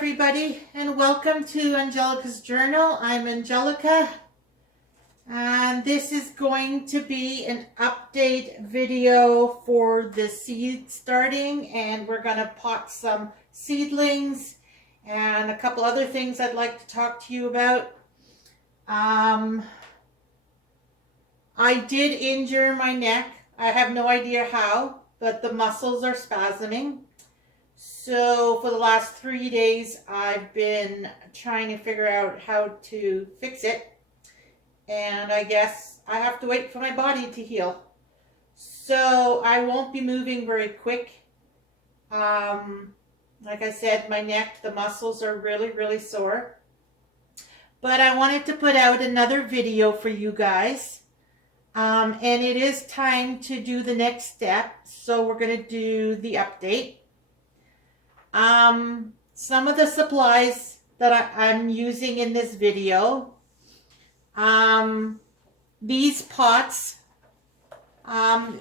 everybody, and welcome to Angelica's Journal. I'm Angelica, and this is going to be an update video for the seed starting, and we're going to pot some seedlings and a couple other things I'd like to talk to you about. I did injure my neck. I have no idea how, but the muscles are spasming. So for the last 3 days, I've been trying to figure out how to fix it. And I guess I have to wait for my body to heal. So I won't be moving very quick. Like I said, my neck, the muscles are really sore. But I wanted to put out another video for you guys. And it is time to do the next step. So we're going to do the update. Some of the supplies that I'm using in this video, these pots,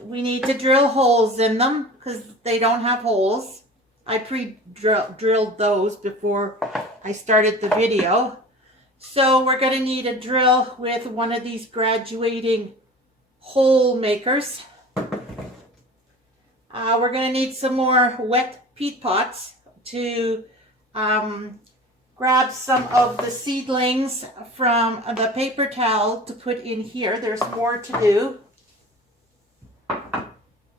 we need to drill holes in them because they don't have holes. I pre-drilled those before I started the video. So we're going to need a drill with one of these graduating hole makers. We're going to need some more wet peat pots to grab some of the seedlings from the paper towel to put in here. There's more to do.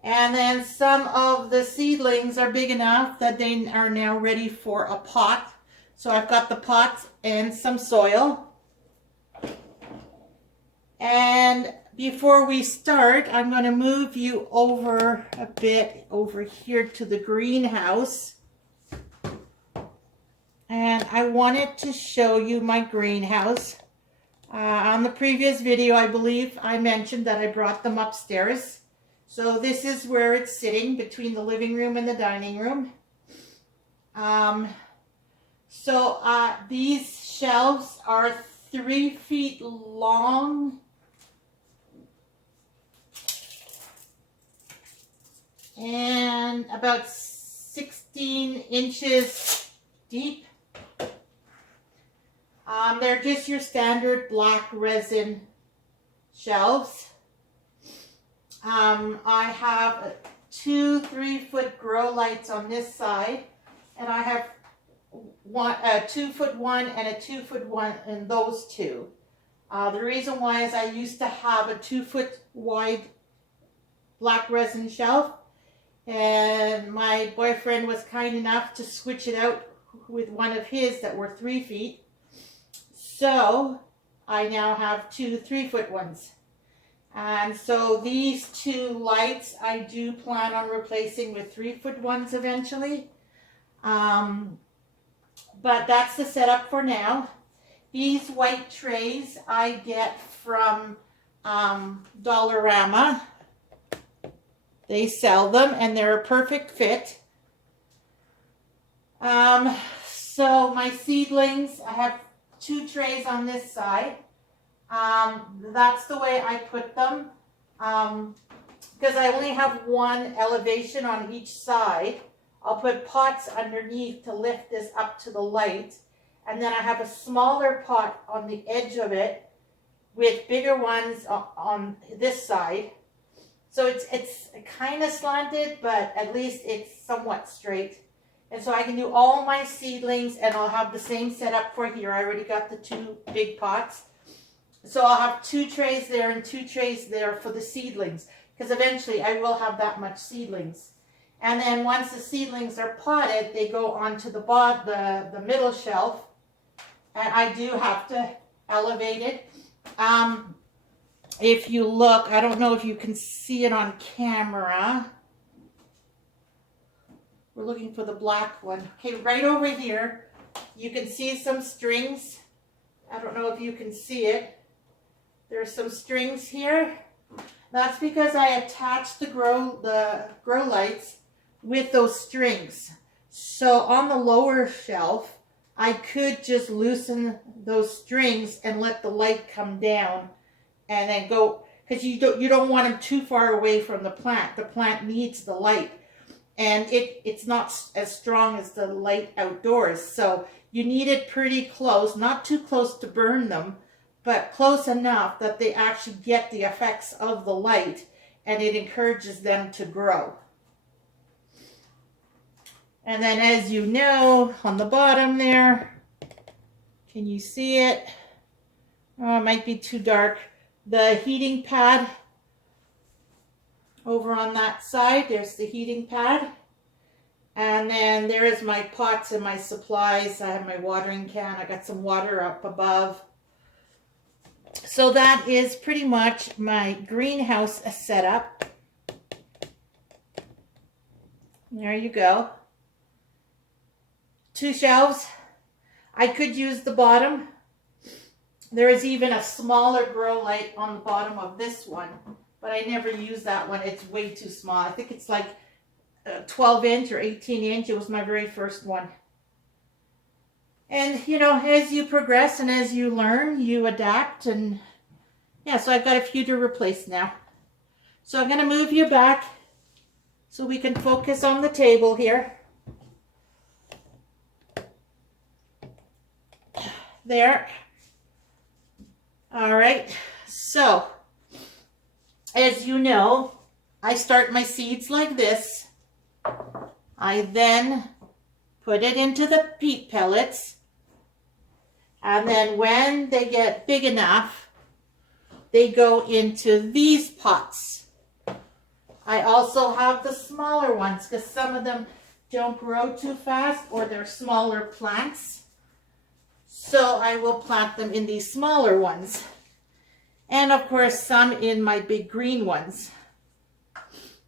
And then some of the seedlings are big enough that they are now ready for a pot. So I've got the pots and some soil. And before we start, I'm going to move you over a bit over here to the greenhouse. And I wanted to show you my greenhouse. On the previous video, I believe I mentioned that I brought them upstairs. So this is where it's sitting, between the living room and the dining room. These shelves are 3 feet long. And about 16 inches deep. They're just your standard black resin shelves. I have 2 3-foot grow lights on this side, and I have a 2-foot one and a 2-foot one in those two. The reason why is I used to have a 2-foot wide black resin shelf, and my boyfriend was kind enough to switch it out with one of his that were 3 feet. So I now have 2 3-foot ones. And so these 2 lights I do plan on replacing with 3-foot ones eventually. But that's the setup for now. These white trays I get from Dollarama. They sell them and they're a perfect fit. So my seedlings, I have 2 trays on this side. That's the way I put them, because I only have one elevation on each side. I'll put pots underneath to lift this up to the light, and then I have a smaller pot on the edge of it with bigger ones on this side. So it's kind of slanted, but at least it's somewhat straight. And so I can do all my seedlings, and I'll have the same setup for here. I already got the 2 big pots. So I'll have 2 trays there and 2 trays there for the seedlings, because eventually I will have that much seedlings. And then once the seedlings are potted, they go onto the middle shelf, and I do have to elevate it. If you look, I don't know if you can see it on camera. We're looking for the black one. Okay, right over here, you can see some strings. I don't know if you can see it. There's some strings here. That's because I attached the grow lights with those strings. So on the lower shelf, I could just loosen those strings and let the light come down and then go, because you don't want them too far away from the plant. The plant needs the light. and it's not as strong as the light outdoors. So you need it pretty close, not too close to burn them, but close enough that they actually get the effects of the light, and it encourages them to grow. And then, as you know, on the bottom there, can you see it? Oh, it might be too dark. The heating pad over on that side, there's the heating pad. And then there is my pots and my supplies. I have my watering can. I got some water up above. So that is pretty much my greenhouse setup. There you go. 2 shelves. I could use the bottom. There is even a smaller grow light on the bottom of this one, but I never use that one. It's way too small. I think it's like 12 inch or 18 inch. It was my very first one. And, you know, as you progress and as you learn, you adapt. And yeah, so I've got a few to replace now. So I'm going to move you back so we can focus on the table here. There. All right. So, as you know, I start my seeds like this. I then put it into the peat pellets. And then when they get big enough, they go into these pots. I also have the smaller ones because some of them don't grow too fast or they're smaller plants. So I will plant them in these smaller ones. And of course some in my big green ones.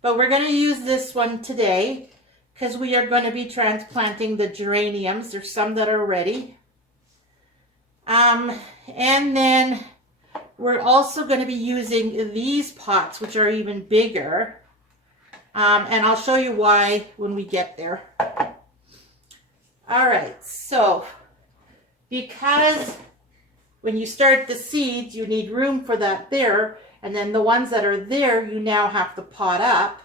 But we're going to use this one today because we are going to be transplanting the geraniums. There's some that are ready. And then we're also going to be using these pots, which are even bigger. And I'll show you why when we get there. All right, so because when you start the seeds, you need room for that there. And then the ones that are there, you now have to pot up.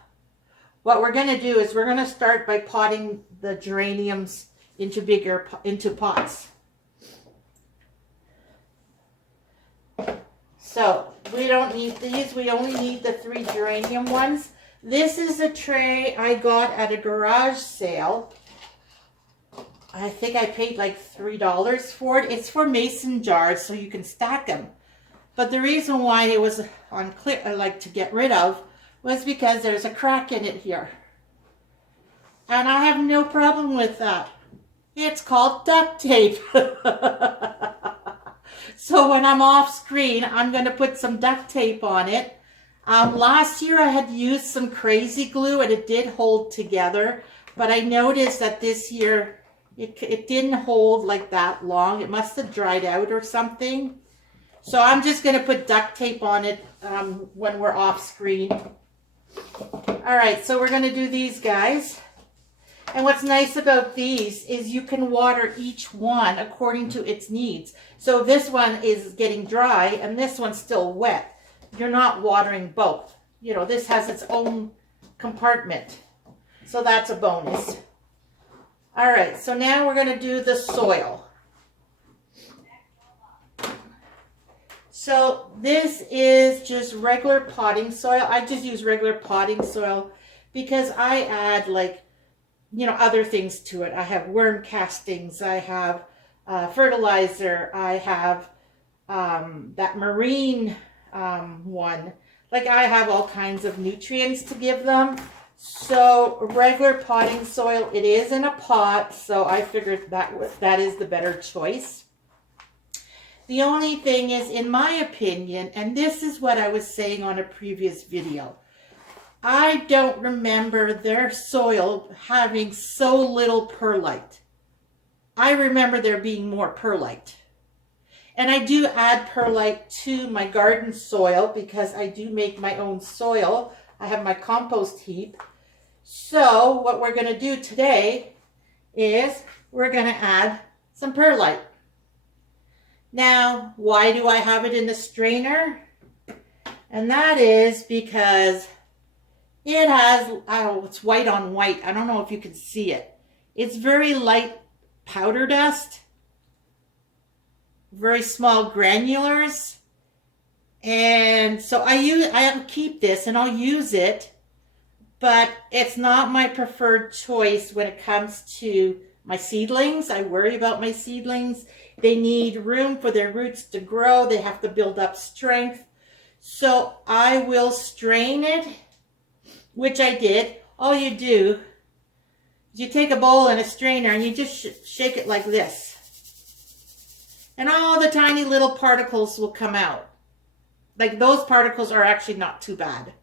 What we're going to do is we're going to start by potting the geraniums into pots. So we don't need these. We only need the 3 geranium ones. This is a tray I got at a garage sale. I think I paid like $3 for it. It's for mason jars, so you can stack them. But the reason why it was on clear, like to get rid of, was because there's a crack in it here. And I have no problem with that. It's called duct tape. So when I'm off screen, I'm going to put some duct tape on it. Last year I had used some crazy glue and it did hold together. But I noticed that this year it didn't hold like that long. It must have dried out or something. So I'm just going to put duct tape on it when we're off screen. All right, so we're going to do these guys. And what's nice about these is you can water each one according to its needs. So this one is getting dry and this one's still wet. You're not watering both. You know, this has its own compartment. So that's a bonus. All right, so now we're going to do the soil. So this is just regular potting soil. I just use regular potting soil because I add like, you know, other things to it. I have worm castings, I have fertilizer, I have that marine one. Like I have all kinds of nutrients to give them. So regular potting soil, it is in a pot, so I figured that is the better choice. The only thing is, in my opinion, and this is what I was saying on a previous video, I don't remember their soil having so little perlite. I remember there being more perlite. And I do add perlite to my garden soil because I do make my own soil. I have my compost heap. So what we're going to do today is we're going to add some perlite. Now, why do I have it in the strainer? And that is because It has, oh, it's white on white. I don't know if you can see it. It's very light powder dust, very small granulars. And so I'll keep this and I'll use it, but it's not my preferred choice when it comes to my seedlings. I worry about my seedlings. They need room for their roots to grow. They have to build up strength. So I will strain it, which I did. All you do is you take a bowl and a strainer and you just shake it like this. And all the tiny little particles will come out. Like those particles are actually not too bad.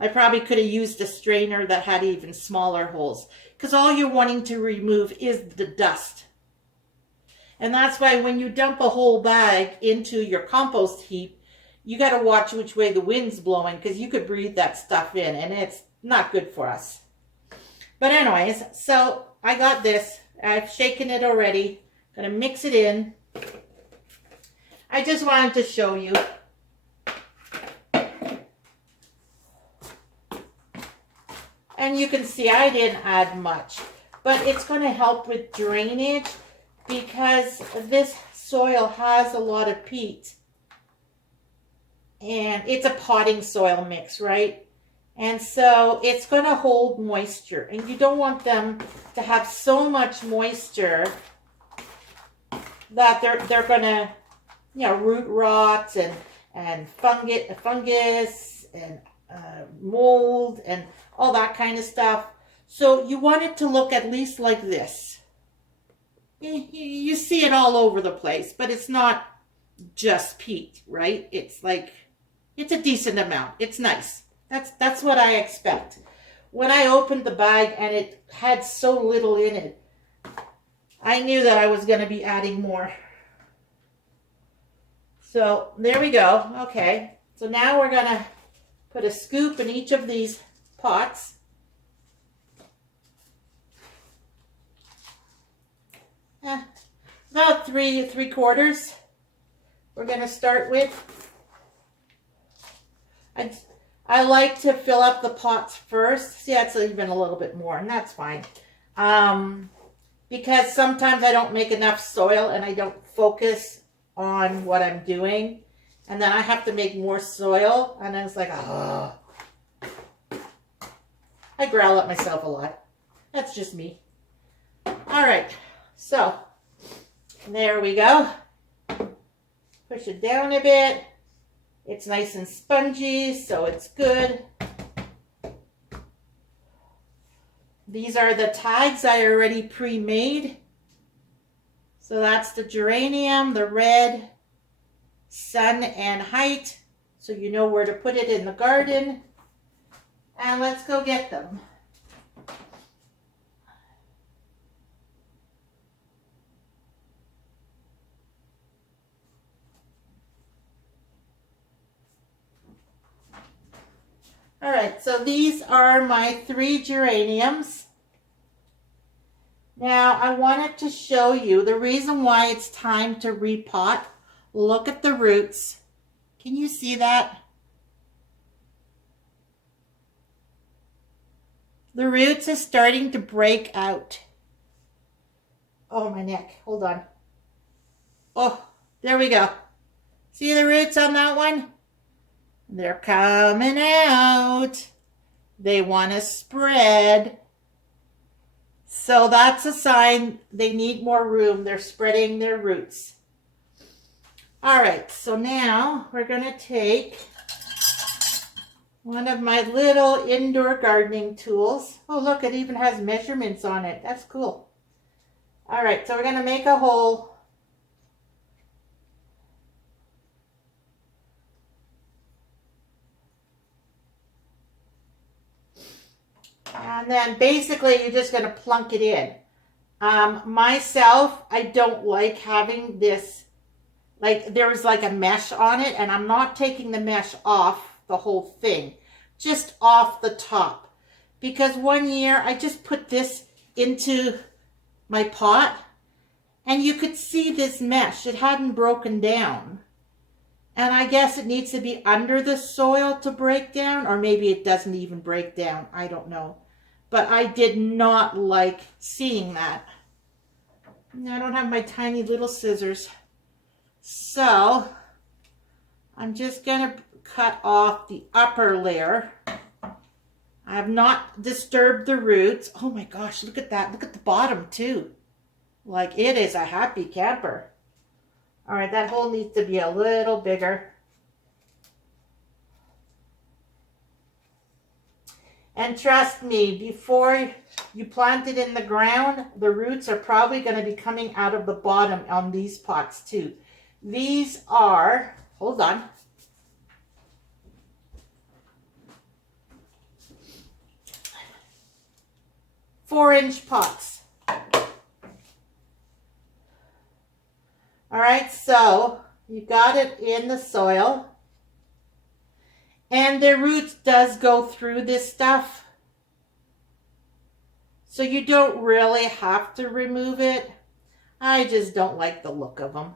I probably could have used a strainer that had even smaller holes, because all you're wanting to remove is the dust. And that's why when you dump a whole bag into your compost heap, you got to watch which way the wind's blowing, because you could breathe that stuff in and it's not good for us. But anyways, so I got this. I've shaken it already. I'm going to mix it in. I just wanted to show you. And you can see I didn't add much, but it's going to help with drainage because this soil has a lot of peat. And it's a potting soil mix, right? And so it's going to hold moisture. And you don't want them to have so much moisture that they're going to, root rot and fungus and mold and all that kind of stuff. So you want it to look at least like this. You see it all over the place, but it's not just peat, right? It's like, it's a decent amount. It's nice. That's what I expect. When I opened the bag and it had so little in it, I knew that I was going to be adding more. So there we go. Okay. So now we're going to put a scoop in each of these pots. About three quarters we're going to start with. I like to fill up the pots first. See, that's even a little bit more, and that's fine. Because sometimes I don't make enough soil and I don't focus on what I'm doing. And then I have to make more soil, and I was like, oh. I growl at myself a lot. That's just me. All right, so there we go. Push it down a bit. It's nice and spongy, so it's good. These are the tags I already pre-made. So that's the geranium, the red, sun and height, so you know where to put it in the garden. And let's go get them. All right, so these are my 3 geraniums. Now I wanted to show you the reason why it's time to repot. Look at the roots. Can you see that? The roots are starting to break out. Oh, my neck. Hold on. Oh, there we go. See the roots on that one? They're coming out. They want to spread. So that's a sign they need more room. They're spreading their roots. All right, so now we're going to take one of my little indoor gardening tools. Oh, look, it even has measurements on it. That's cool. All right, so we're going to make a hole. And then basically you're just going to plunk it in. Myself, I don't like having this, like there's like a mesh on it, and I'm not taking the mesh off the whole thing, just off the top. Because one year I just put this into my pot and you could see this mesh. It hadn't broken down. And I guess it needs to be under the soil to break down, or maybe it doesn't even break down. I don't know. But I did not like seeing that. I don't have my tiny little scissors. So I'm just going to cut off the upper layer. I have not disturbed the roots. Oh my gosh, look at that. Look at the bottom too. Like it is a happy camper. All right, that hole needs to be a little bigger. And trust me, before you plant it in the ground, the roots are probably going to be coming out of the bottom on these pots too. These are, hold on. Four-inch pots. All right, so you got it in the soil. And the roots does go through this stuff. So you don't really have to remove it. I just don't like the look of them.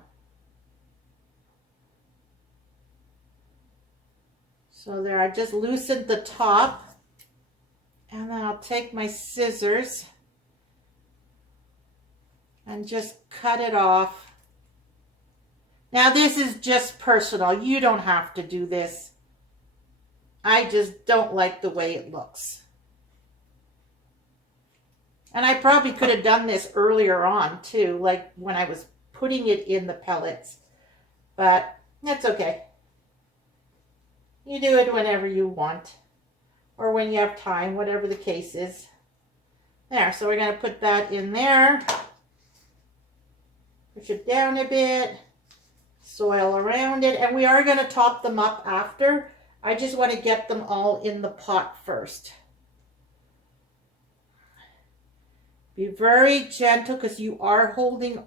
So there, I just loosened the top. And then I'll take my scissors and just cut it off. Now this is just personal. You don't have to do this. I just don't like the way it looks. And I probably could have done this earlier on too, like when I was putting it in the pellets. But that's okay. You do it whenever you want. Or when you have time, whatever the case is. There, so we're going to put that in there. Push it down a bit. Soil around it. And we are going to top them up after. I just want to get them all in the pot first. Be very gentle because you are holding,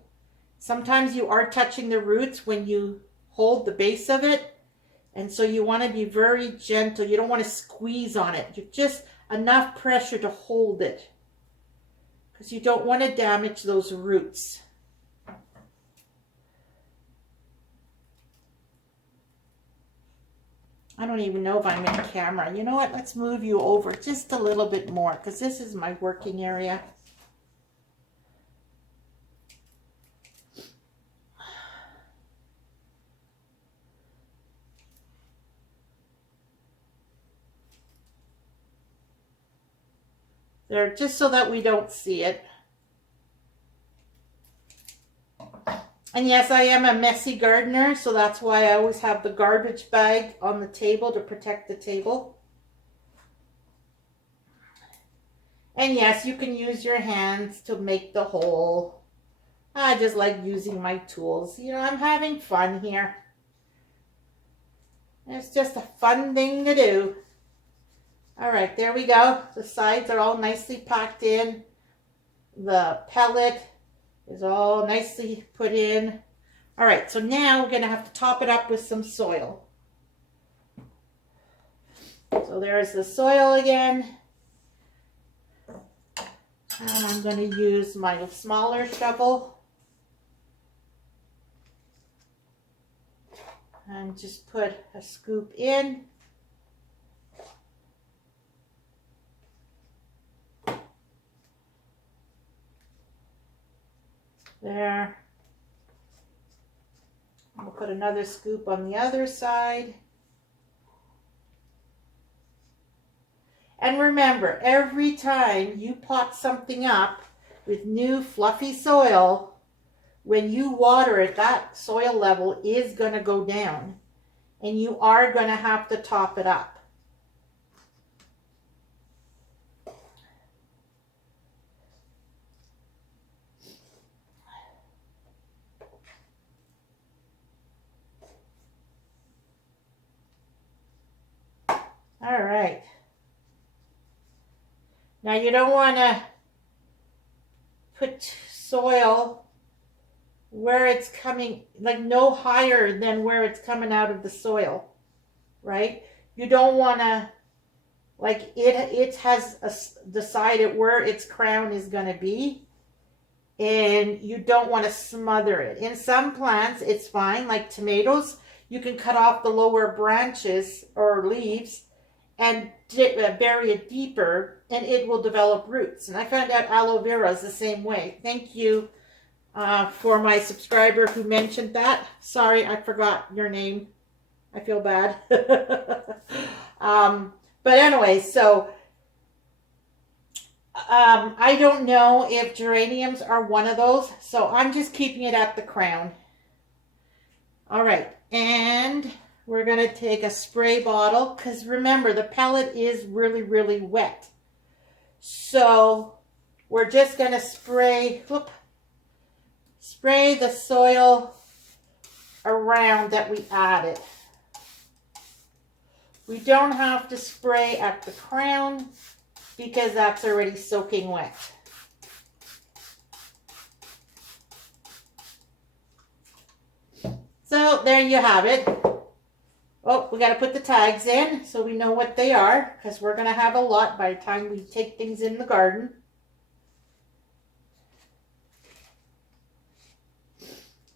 sometimes you are touching the roots when you hold the base of it. And so you want to be very gentle. You don't want to squeeze on it. You're just enough pressure to hold it. Because you don't want to damage those roots. I don't even know if I'm in camera. You know what? Let's move you over just a little bit more because this is my working area. There, just so that we don't see it. And yes, I am a messy gardener, so that's why I always have the garbage bag on the table to protect the table. And yes, you can use your hands to make the hole. I just like using my tools. You know, I'm having fun here. It's just a fun thing to do. All right, there we go. The sides are all nicely packed in. The pellet is all nicely put in. All right, so now we're going to have to top it up with some soil. So there's the soil again. And I'm going to use my smaller shovel. And just put a scoop in. There. We'll put another scoop on the other side. And remember, every time you pot something up with new fluffy soil, when you water it, that soil level is going to go down. And you are going to have to top it up. All right. Now you don't want to put soil where it's coming, like no higher than where it's coming out of the soil, right? You don't want to, like it has decided where its crown is going to be, and you don't want to smother it. In some plants, it's fine, like tomatoes. you can cut off the lower branches or leaves and bury it deeper, and it will develop roots. And I found out aloe vera is the same way. Thank you for my subscriber who mentioned that. Sorry, I forgot your name. I feel bad. But anyway, so I don't know if geraniums are one of those, so I'm just keeping it at the crown. All right, and we're going to take a spray bottle, because remember, the pellet is really, really wet. So we're just going to spray the soil around that we added. We don't have to spray at the crown because that's already soaking wet. So there you have it. Oh, we got to put the tags in so we know what they are, because we're going to have a lot by the time we take things in the garden.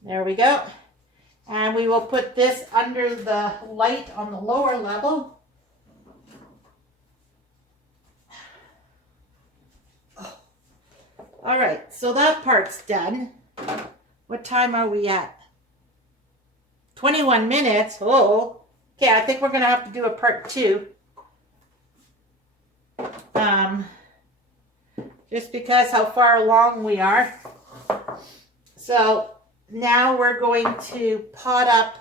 There we go. And we will put this under the light on the lower level. All right, so that part's done. What time are we at? 21 minutes. Oh, okay, I think we're going to have to do a part 2. Just because how far along we are. So now we're going to pot up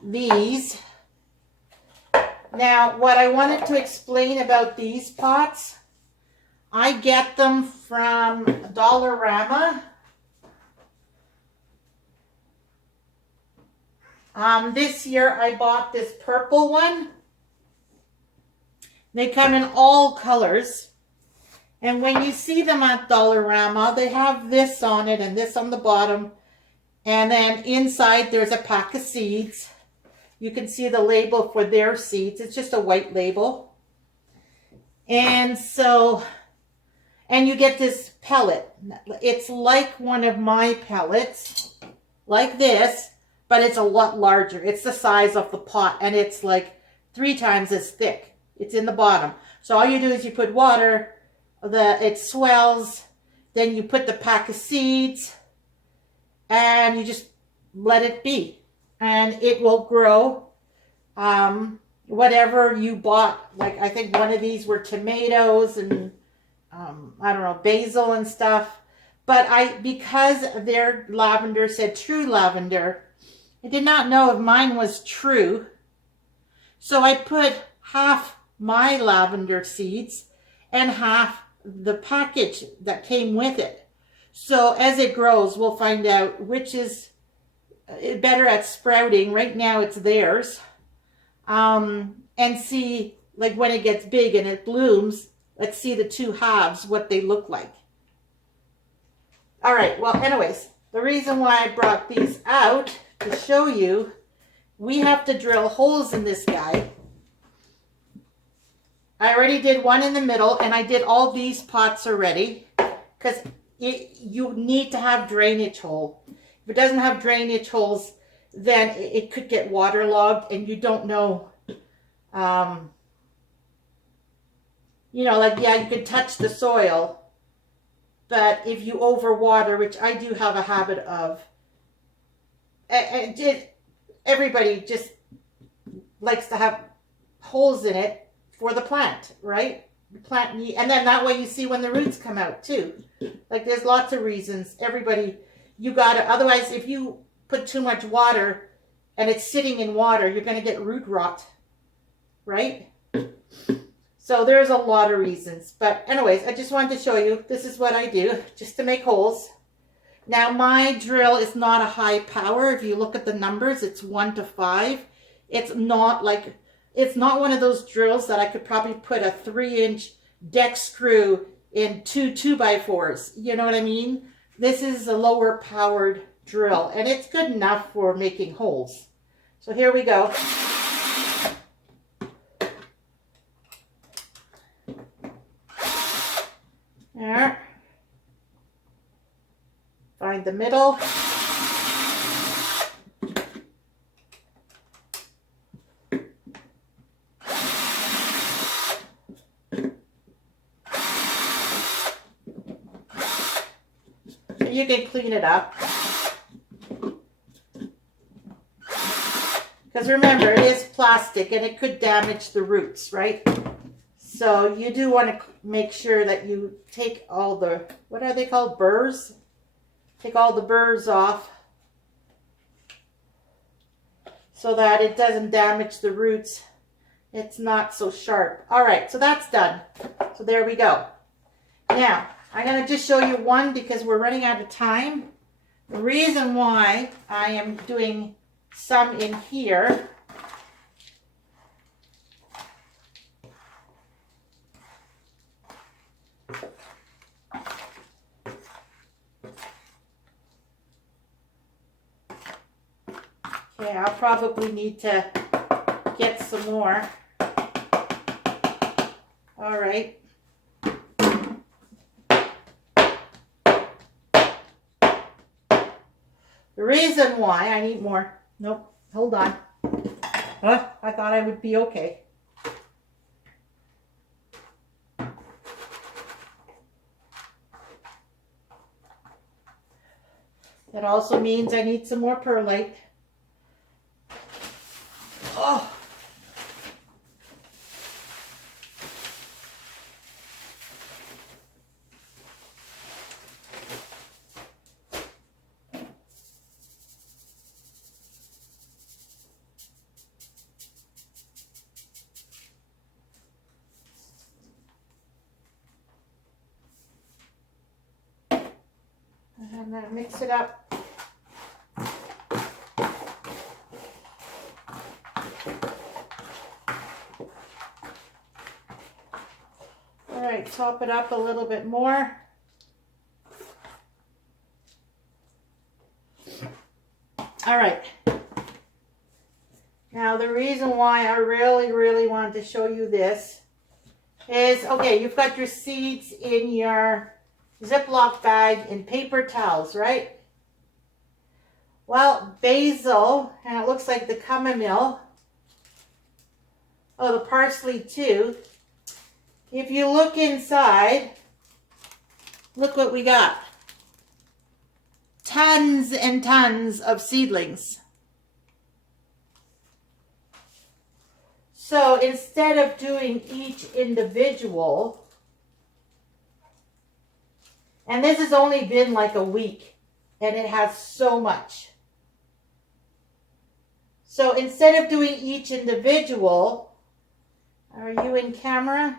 these. Now, what I wanted to explain about these pots, I get them from Dollarama. This year I bought this purple one. They come in all colors. And when you see them at Dollarama, they have this on it and this on the bottom. And then inside there's a pack of seeds. You can see the label for their seeds. It's just a white label. And so, and you get this pellet. It's like one of my pellets, like this, but it's a lot larger. It's the size of the pot, and it's like 3 times as thick. It's in the bottom. So all you do is you put water, it swells, then you put the pack of seeds, and you just let it be. And it will grow whatever you bought. Like, I think one of these were tomatoes and, I don't know, basil and stuff. But because their lavender said true lavender, I did not know if mine was true. So I put half my lavender seeds and half the package that came with it. So as it grows, we'll find out which is better at sprouting. Right now it's theirs. And see, like when it gets big and it blooms, let's see the 2 halves, what they look like. All right, well, anyways, the reason why I brought these out to show you, we have to drill holes in this guy. I already did one in the middle, and I did all these pots already, because you need to have drainage hole. If it doesn't have drainage holes, then it could get waterlogged, and you don't know, you know, like, yeah, you can touch the soil, but if you overwater, which I do have a habit of, everybody just likes to have holes in it for the plant, right? The plant, and then that way you see when the roots come out too. Like, there's lots of reasons. Everybody, you gotta, otherwise if you put too much water and it's sitting in water, you're gonna get root rot, right? So there's a lot of reasons. But anyways, I just wanted to show you, this is what I do, just to make holes. Now, my drill is not a high power. If you look at the numbers, it's 1 to 5. It's not like, it's not one of those drills that I could probably put a 3-inch deck screw in 2 2x4s. You know what I mean? This is a lower powered drill, and it's good enough for making holes. So here we go. There. Find the middle. clean it up. Because remember, it is plastic and it could damage the roots, right? So you do want to make sure that you take all the, what are they called, burrs? Take all the burrs off so that it doesn't damage the roots. It's not so sharp. All right, so that's done. So there we go. Now, I'm going to just show you one because we're running out of time. The reason why I am doing some in here okay, I'll probably need to get some more. All right. The reason why I need more, nope, hold on. I thought I would be okay. That also means I need some more perlite. Oh. And then mix it up. All right, top it up a little bit more. All right. Now the reason why I really wanted to show you this is, okay, you've got your seeds in your Ziploc bag in paper towels, right? Well, basil, and it looks like the chamomile, oh, the parsley too. If you look inside, look what we got. Tons and tons of seedlings. So instead of doing each individual, and this has only been like a week, and it has so much. So instead of doing each individual, are you in camera?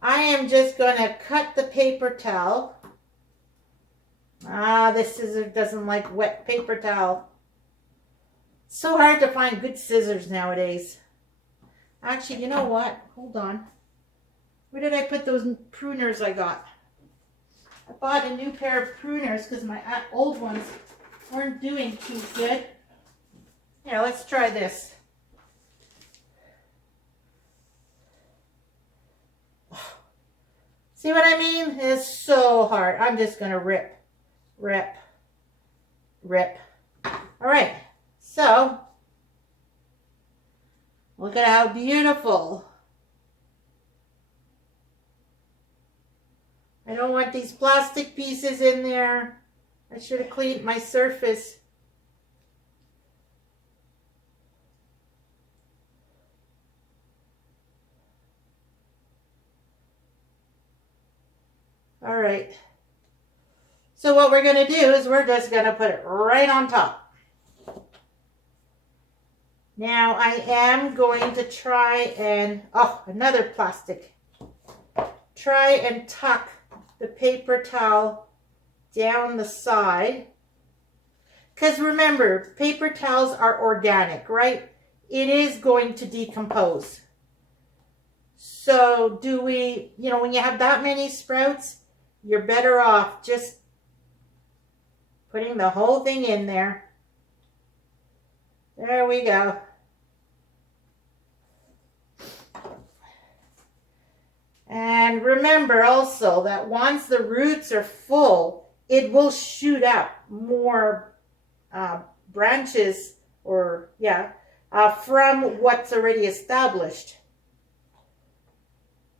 I am just going to cut the paper towel. This scissor doesn't like wet paper towel. It's so hard to find good scissors nowadays. Actually, you know what? Hold on. Where did I put those pruners I got? I bought a new pair of pruners because my old ones weren't doing too good. Here, let's try this. See what I mean? It's so hard. I'm just going to rip. All right. So, look at how beautiful. I don't want these plastic pieces in there. I should have cleaned my surface. All right. So what we're going to do is we're just going to put it right on top. Now I am going to try and, oh, another plastic. Try and tuck the paper towel down the side. Because remember, paper towels are organic, right? It is going to decompose. So do we, you know, when you have that many sprouts, you're better off just putting the whole thing in there. There we go. And remember also that once the roots are full, it will shoot out more branches or, from what's already established.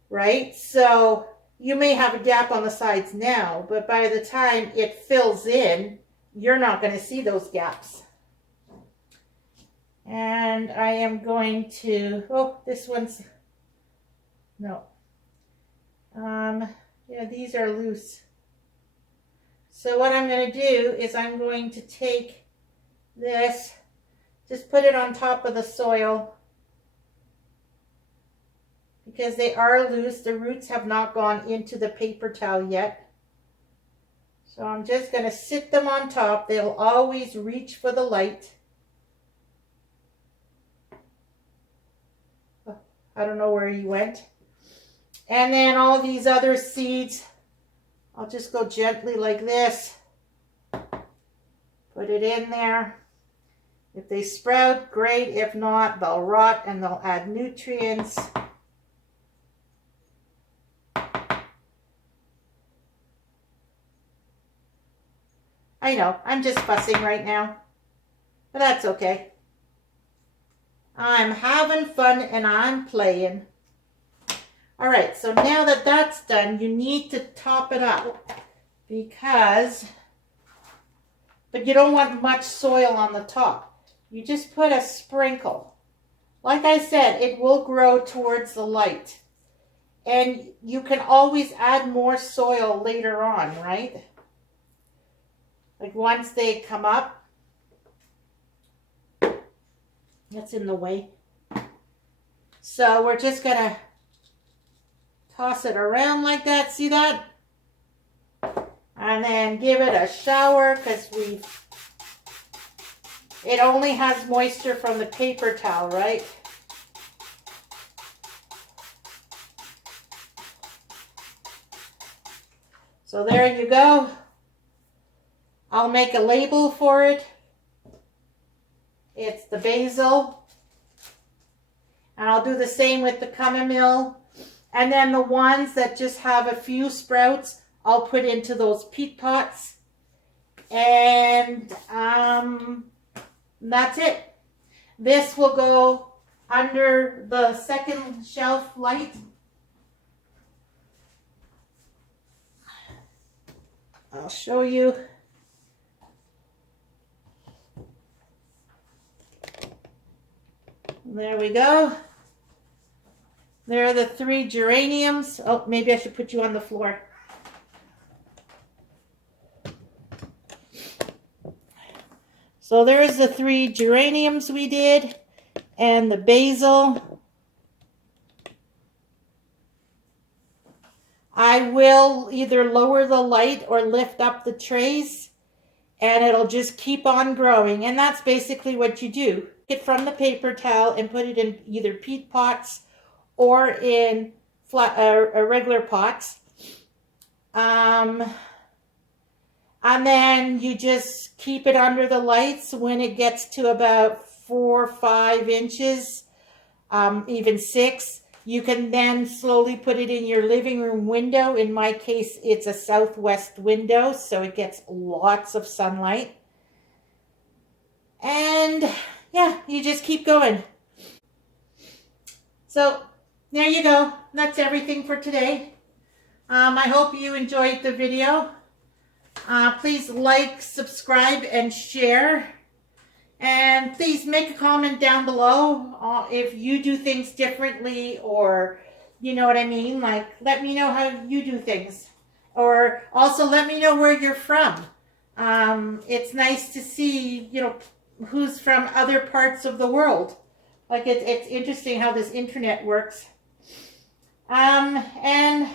Right? So you may have a gap on the sides now, but by the time it fills in, you're not going to see those gaps. And I am going to, oh, this one's, no. Yeah, these are loose. So what I'm going to do is I'm going to take this, just put it on top of the soil, because they are loose. The roots have not gone into the paper towel yet. So I'm just going to sit them on top. They'll always reach for the light. Oh, I don't know where he went. And then all these other seeds, I'll just go gently like this. Put it in there. If they sprout, great. If not, they'll rot and they'll add nutrients. I know, I'm just fussing right now, but that's okay. I'm having fun and I'm playing. All right, so now that that's done, you need to top it up because, but you don't want much soil on the top. You just put a sprinkle. Like I said, it will grow towards the light. And you can always add more soil later on, right? Like once they come up. That's in the way. So we're just going to toss it around like that. See that? And then give it a shower because it only has moisture from the paper towel, right? So there you go. I'll make a label for it. It's the basil. And I'll do the same with the chamomile. And then the ones that just have a few sprouts, I'll put into those peat pots. And that's it. This will go under the second shelf light. I'll show you. There we go. There are the 3 geraniums. Oh, maybe I should put you on the floor. So there's the 3 geraniums we did and the basil. I will either lower the light or lift up the trays and it'll just keep on growing. And that's basically what you do. Get from the paper towel and put it in either peat pots or in regular pots. And then you just keep it under the lights when it gets to about 4 or 5 inches, even 6. You can then slowly put it in your living room window. In my case, it's a southwest window, so it gets lots of sunlight. And yeah, you just keep going. So there you go. That's everything for today. I hope you enjoyed the video. Please like, subscribe, and share. And please make a comment down below if you do things differently, or you know what I mean. Like, let me know how you do things. Or also let me know where you're from. It's nice to see, who's from other parts of the world. Like, it's interesting how this internet works. And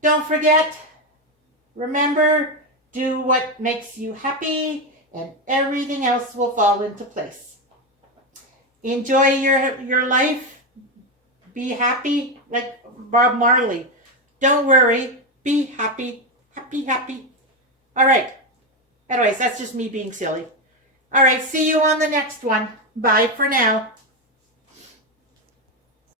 don't forget, remember, do what makes you happy, and everything else will fall into place. Enjoy your life. Be happy, like Bob Marley. Don't worry. Be happy. Happy, happy. All right. Anyways, that's just me being silly. All right. See you on the next one. Bye for now.